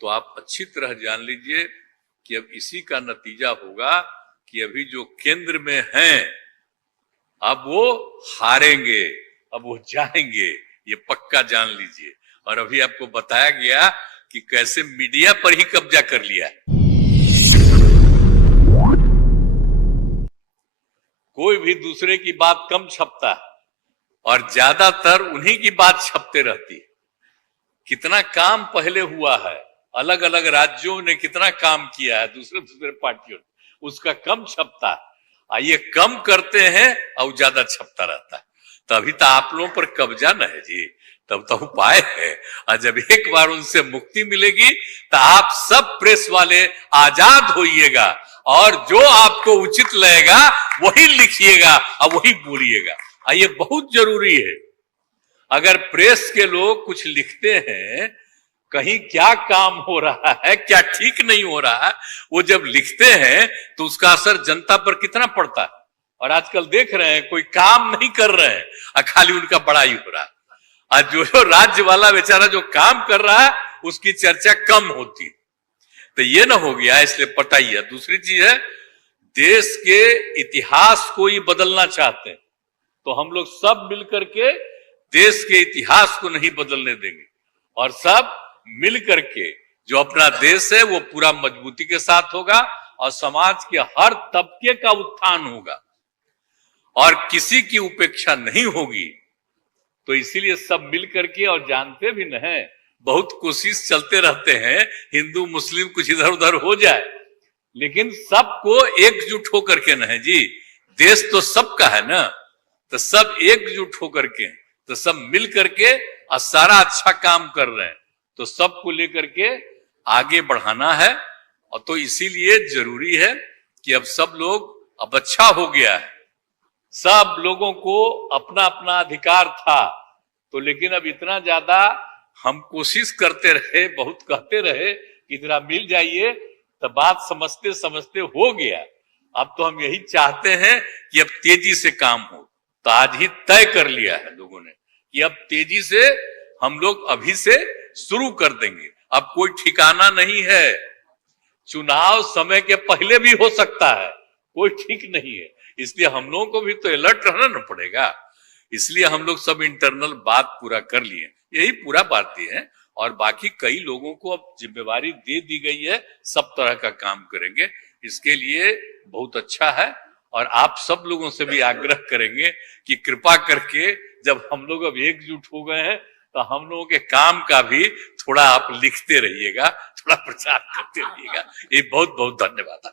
तो आप अच्छी तरह जान लीजिए कि अब इसी का नतीजा होगा कि अभी जो केंद्र में हैं अब वो हारेंगे, अब वो जाएंगे, ये पक्का जान लीजिए। और अभी आपको बताया गया कि कैसे मीडिया पर ही कब्जा कर लिया है। कोई भी दूसरे की बात कम छपता है और ज्यादातर उन्हीं की बात छपते रहती है। कितना काम पहले हुआ है, अलग अलग राज्यों ने कितना काम किया है, दूसरे दूसरे पार्टियों ने, उसका कम छपता है। ये कम करते हैं और ज्यादा छपता रहता है। तभी तो आप लोगों पर कब्जा न है जी, तब तो उपाय है। और जब एक बार उनसे मुक्ति मिलेगी तो आप सब प्रेस वाले आजाद होइएगा और जो आपको उचित लगेगा वही लिखिएगा और वही बोलिएगा। ये बहुत जरूरी है। अगर प्रेस के लोग कुछ लिखते हैं, कहीं क्या काम हो रहा है, क्या ठीक नहीं हो रहा है, वो जब लिखते हैं तो उसका असर जनता पर कितना पड़ता है। और आजकल देख रहे हैं कोई काम नहीं कर रहे हैं और खाली उनका बड़ाई हो रहा है। आज जो राज्य वाला बेचारा जो काम कर रहा है उसकी चर्चा कम होती है। तो ये ना हो गया, इसलिए पटाइए। दूसरी चीज है, देश के इतिहास को ही बदलना चाहते हैं तो हम लोग सब मिलकर के देश के इतिहास को नहीं बदलने देंगे और सब मिल करके जो अपना देश है वो पूरा मजबूती के साथ होगा और समाज के हर तबके का उत्थान होगा और किसी की उपेक्षा नहीं होगी। तो इसीलिए सब मिल करके, और जानते भी न है, बहुत कोशिश चलते रहते हैं हिंदू मुस्लिम कुछ इधर उधर हो जाए, लेकिन सबको एकजुट होकर के न है जी, देश तो सबका है ना, तो सब एकजुट होकर के, तो सब मिल करके और सारा अच्छा काम कर रहे हैं, तो सबको लेकर के आगे बढ़ाना है। और तो इसीलिए जरूरी है कि अब सब लोग, अब अच्छा हो गया है, सब लोगों को अपना अपना अधिकार था, तो लेकिन अब इतना ज्यादा हम कोशिश करते रहे, बहुत कहते रहे कि जरा मिल जाइए, तो बात समझते समझते हो गया। अब तो हम यही चाहते हैं कि अब तेजी से काम हो। तो आज ही तय कर लिया है लोगों ने कि अब तेजी से हम लोग अभी से शुरू कर देंगे। अब कोई ठिकाना नहीं है, चुनाव समय के पहले भी हो सकता है, कोई ठीक नहीं है। इसलिए हम लोगों को भी तो अलर्ट रहना न पड़ेगा। इसलिए हम लोग सब इंटरनल बात पूरा कर लिए, यही पूरा बात ये है। और बाकी कई लोगों को अब जिम्मेवारी दे दी गई है, सब तरह का काम करेंगे। इसके लिए बहुत अच्छा है और आप सब लोगों से भी आग्रह करेंगे कि कृपा करके, जब हम लोग अब एकजुट हो गए हैं, तो हम लोगों के काम का भी थोड़ा आप लिखते रहिएगा, थोड़ा प्रचार करते रहिएगा। ये बहुत बहुत धन्यवाद।